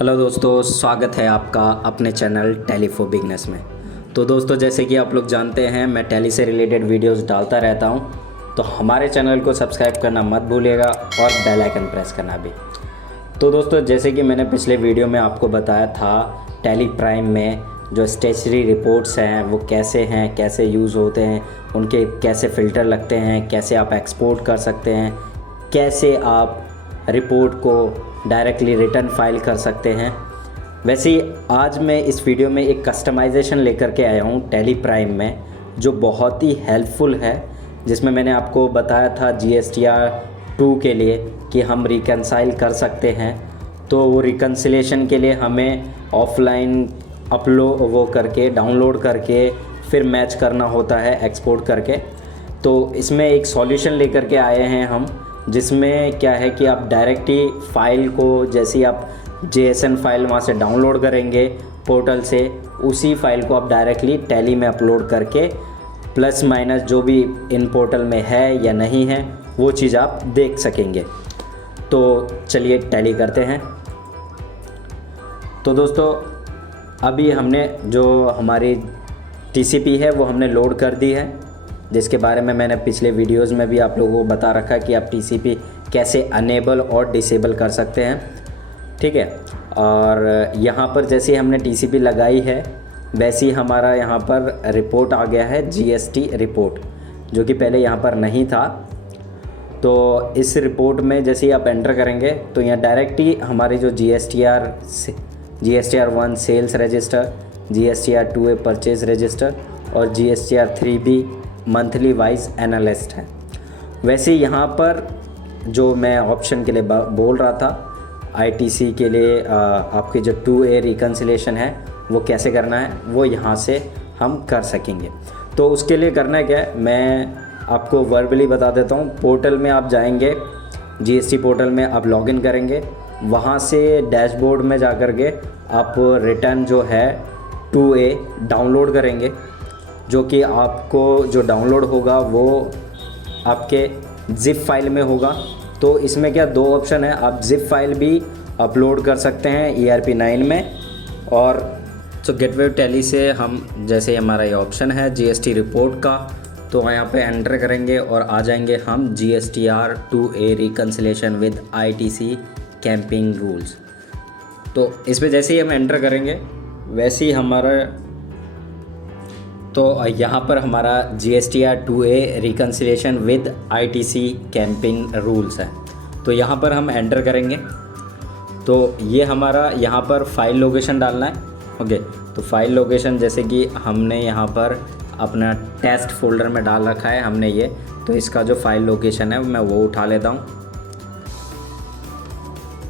Hello दोस्तों, स्वागत है आपका अपने चैनल टैली फॉर बिगनर्स में। तो दोस्तों, जैसे कि आप लोग जानते हैं, मैं टैली से रिलेटेड वीडियोस डालता रहता हूं, तो हमारे चैनल को सब्सक्राइब करना मत भूलिएगा और बेल आइकन प्रेस करना भी। तो दोस्तों, जैसे कि मैंने पिछले वीडियो में आपको बताया था, टैली प्राइम में जो स्टेशनरी रिपोर्ट्स हैं वो कैसे हैं, कैसे यूज़ होते हैं, उनके कैसे फ़िल्टर लगते हैं, कैसे आप एक्सपोर्ट कर सकते हैं, कैसे आप रिपोर्ट को डायरेक्टली रिटर्न फाइल कर सकते हैं। वैसे ही आज मैं इस वीडियो में एक कस्टमाइजेशन लेकर के आया हूँ टैली प्राइम में, जो बहुत ही हेल्पफुल है, जिसमें मैंने आपको बताया था GSTR 2 के लिए कि हम रिकनसाइल कर सकते हैं। तो वो रिकन्सिलेशन के लिए हमें ऑफलाइन डाउनलोड करके फिर मैच करना होता है एक्सपोर्ट करके। तो इसमें एक सॉल्यूशन लेकर के आए हैं हम, जिसमें क्या है कि आप डायरेक्ट ही फाइल को, जैसे ही आप JSON फाइल वहाँ से डाउनलोड करेंगे पोर्टल से, उसी फाइल को आप डायरेक्टली टैली में अपलोड करके प्लस माइनस जो भी इन पोर्टल में है या नहीं है वो चीज़ आप देख सकेंगे। तो चलिए टैली करते हैं। तो दोस्तों, अभी हमने जो हमारी TCP है वो हमने लोड कर दी है, जिसके बारे में मैंने पिछले वीडियोस में भी आप लोगों को बता रखा है कि आप TCP कैसे अनेबल और डिसेबल कर सकते हैं। ठीक है, और यहाँ पर जैसे हमने TCP लगाई है वैसे ही हमारा यहाँ पर रिपोर्ट आ गया है, GST रिपोर्ट, जो कि पहले यहाँ पर नहीं था। तो इस रिपोर्ट में जैसे ही आप एंटर करेंगे तो यहाँ डायरेक्ट ही हमारी जो GSTR 1 sales register, GSTR 2A purchase register और GSTR 3B monthly wise analyst है। वैसे यहाँ पर जो मैं ऑप्शन के लिए बोल रहा था, ITC के लिए आपकी जो 2A रिकन्सिलेशन है वो कैसे करना है वो यहाँ से हम कर सकेंगे। तो उसके लिए करना है क्या है, मैं आपको वर्बली बता देता हूँ। पोर्टल में आप जाएंगे, GST पोर्टल में आप लॉगिन करेंगे, वहाँ से डैशबोर्ड में जा कर के आप रिटर्न जो है 2A डाउनलोड करेंगे, जो कि आपको जो डाउनलोड होगा वो आपके ज़िप फाइल में होगा। तो इसमें क्या दो ऑप्शन है, आप ज़िप फाइल भी अपलोड कर सकते हैं ERP9 में। और तो गेटवे टैली से हम, जैसे हमारा ये ऑप्शन है GST रिपोर्ट का, तो यहाँ पे एंटर करेंगे और आ जाएंगे हम GSTR 2A reconciliation with ITC camping rules. तो इस पर जैसे ही हम एंटर करेंगे वैसे ही हमारा, तो यहाँ पर हमारा GSTR 2A reconciliation with ITC camping rules है। तो यहाँ पर हम एंटर करेंगे तो ये हमारा यहाँ पर फाइल लोकेशन डालना है। ओके, तो फाइल लोकेशन जैसे कि हमने यहाँ पर अपना टेस्ट फोल्डर में डाल रखा है हमने ये, तो इसका जो फाइल लोकेशन है मैं वो उठा लेता हूँ।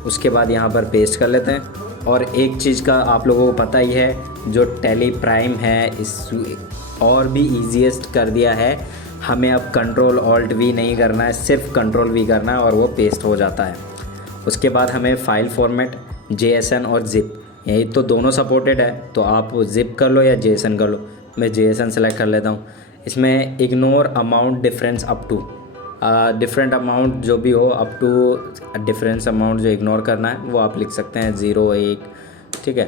उसके बाद यहाँ पर पेस्ट कर लेते हैं। और एक चीज़ का आप लोगों को पता ही है, जो टैली प्राइम है इस और भी ईजीएस्ट कर दिया है। हमें अब Ctrl+Alt+V नहीं करना है, सिर्फ Ctrl+V करना है और वो पेस्ट हो जाता है। उसके बाद हमें फ़ाइल फॉर्मेट JSON और ज़िप, यही तो दोनों सपोर्टेड है, तो आप ज़िप कर लो या JSON कर लो। मैं JSON सेलेक्ट कर लेता हूँ। इसमें ignore amount difference up to, different amount जो भी हो, अप टू डिफरेंस अमाउंट जो इग्नोर करना है वो आप लिख सकते हैं 0 1। ठीक है,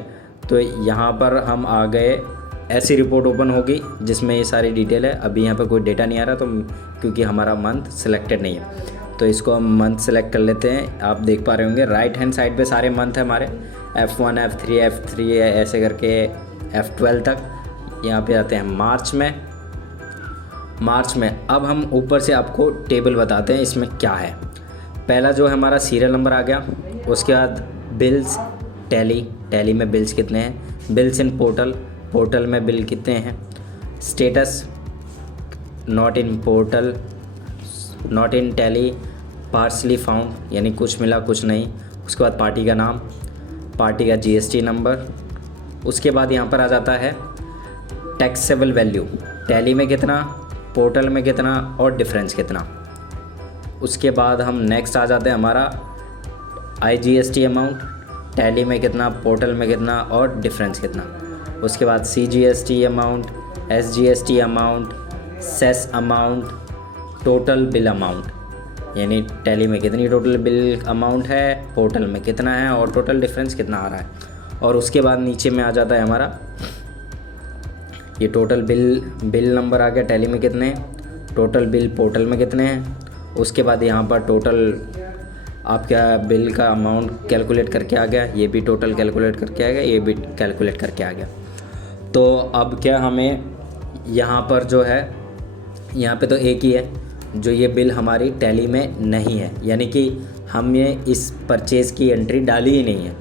तो यहाँ पर हम आ गए, ऐसी रिपोर्ट ओपन होगी जिसमें ये सारी डिटेल है। अभी यहाँ पर कोई डेटा नहीं आ रहा, तो क्योंकि हमारा मंथ सिलेक्टेड नहीं है, तो इसको हम मंथ सेलेक्ट कर लेते हैं। आप देख पा रहे होंगे राइट हैंड साइड पे सारे मंथ है हमारे, F1 F3 F3 ऐसे करके F12 तक। यहाँ पे आते हैं मार्च में अब हम ऊपर से आपको टेबल बताते हैं इसमें क्या है। पहला जो है हमारा सीरियल नंबर आ गया। उसके बाद बिल्स, टैली में बिल्स कितने हैं, बिल्स इन पोर्टल में बिल कितने हैं, status not in portal, not in Tally, partially found यानी कुछ मिला कुछ नहीं। उसके बाद पार्टी का नाम, पार्टी का GST नंबर। उसके बाद यहाँ पर आ जाता है टैक्सेबल वैल्यू, टैली में कितना, पोर्टल में कितना और डिफरेंस कितना। उसके बाद हम नेक्स्ट आ जाते हैं हमारा IGST अमाउंट, टैली में कितना, पोर्टल में कितना और डिफरेंस कितना। उसके बाद CGST amount, SGST amount, cess amount, total bill amount. यानी टैली में कितनी टोटल बिल अमाउंट है, पोर्टल में कितना है और टोटल डिफरेंस कितना आ रहा है। और उसके बाद नीचे में आ जाता है हमारा ये टोटल बिल नंबर आ गया, टैली में कितने हैं, टोटल बिल पोर्टल में कितने हैं। उसके बाद यहाँ पर टोटल आपका बिल का अमाउंट कैलकुलेट करके आ गया, ये भी टोटल कैलकुलेट करके आ गया, ये भी कैलकुलेट करके आ गया। तो अब क्या हमें यहाँ पर जो है, यहाँ पे तो एक ही है जो ये बिल हमारी टैली में नहीं है, यानी कि हमने इस परचेज़ की एंट्री डाली ही नहीं है।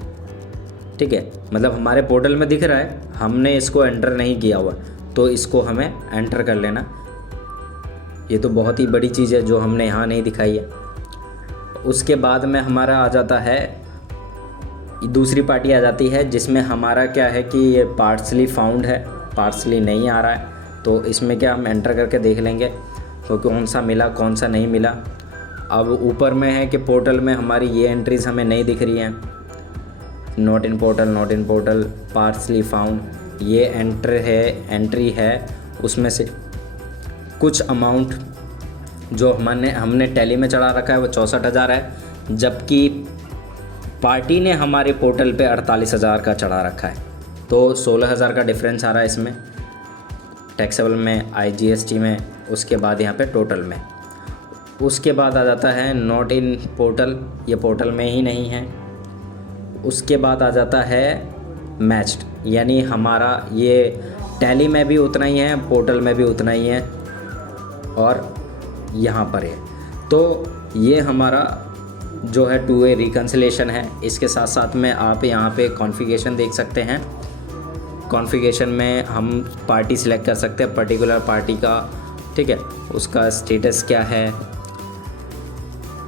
ठीक है, मतलब हमारे पोर्टल में दिख रहा है, हमने इसको एंटर नहीं किया हुआ, तो इसको हमें एंटर कर लेना। ये तो बहुत ही बड़ी चीज़ है जो हमने यहाँ नहीं दिखाई है। उसके बाद में हमारा आ जाता है दूसरी पार्टी आ जाती है, जिसमें हमारा क्या है कि ये पार्सली फाउंड है, पार्सली नहीं आ रहा है। तो इसमें क्या हम एंटर करके देख लेंगे तो कौन सा मिला कौन सा नहीं मिला। अब ऊपर में है कि पोर्टल में हमारी ये एंट्रीज़ हमें नहीं दिख रही हैं, not in portal, partially found ये एंट्री है। उसमें से कुछ अमाउंट जो हमने टैली में चढ़ा रखा है वो 64,000 है, जबकि पार्टी ने हमारे पोर्टल पे 48,000 का चढ़ा रखा है। तो 16,000 का डिफरेंस आ रहा है इसमें, टैक्सेबल में, IGST में, उसके बाद यहाँ पे टोटल में। उसके बाद आ जाता है नॉट इन पोर्टल, ये पोर्टल में ही नहीं है। उसके बाद आ जाता है मैच्ड, यानी हमारा ये टैली में भी उतना ही है, पोर्टल में भी उतना ही है और यहाँ पर है। तो ये हमारा जो है 2A रिकन्सिलेशन है। इसके साथ साथ में आप यहाँ पे कॉन्फ़िगरेशन देख सकते हैं। कॉन्फ़िगरेशन में हम पार्टी सिलेक्ट कर सकते हैं, पर्टिकुलर पार्टी का, ठीक है, उसका स्टेटस क्या है।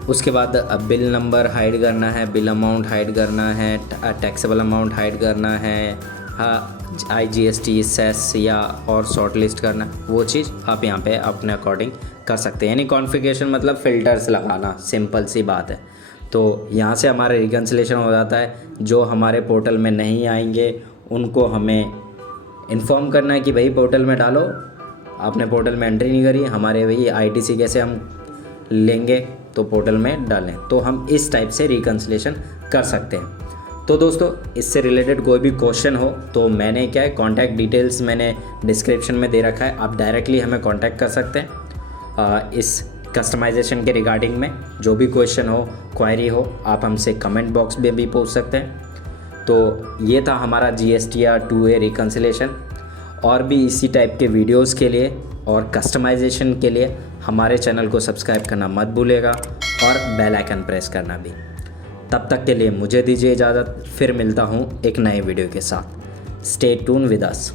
उसके बाद बिल नंबर हाइड करना है, बिल अमाउंट हाइड करना है, टैक्सेबल अमाउंट हाइड करना है, IGST, सेस या और शॉर्ट लिस्ट करना, वो चीज़ आप यहाँ पे अपने अकॉर्डिंग कर सकते हैं। यानी कॉन्फ़िगरेशन मतलब फ़िल्टर्स लगाना, सिंपल सी बात है। तो यहाँ से हमारा रिकन्सिलेशन हो जाता है। जो हमारे पोर्टल में नहीं आएंगे उनको हमें इन्फॉर्म करना है कि भाई पोर्टल में डालो, आपने पोर्टल में एंट्री नहीं करी, हमारे भाई ITC कैसे हम लेंगे, तो पोर्टल में डालें। तो हम इस टाइप से रिकन्सिलेशन कर सकते हैं। तो दोस्तों, इससे रिलेटेड कोई भी क्वेश्चन हो तो मैंने क्या है, कॉन्टैक्ट डिटेल्स मैंने डिस्क्रिप्शन में दे रखा है, आप डायरेक्टली हमें कॉन्टैक्ट कर सकते हैं। इस कस्टमाइजेशन के रिगार्डिंग में जो भी क्वेश्चन हो, क्वायरी हो, आप हमसे कमेंट बॉक्स में भी पूछ सकते हैं। तो ये था हमारा GSTR 2A रिकन्सिलेशन। और भी इसी टाइप के वीडियोस के लिए और कस्टमाइजेशन के लिए हमारे चैनल को सब्सक्राइब करना मत भूलिएगा और बेल आइकन प्रेस करना भी। तब तक के लिए मुझे दीजिए इजाज़त, फिर मिलता हूँ एक नए वीडियो के साथ। Stay tune with us.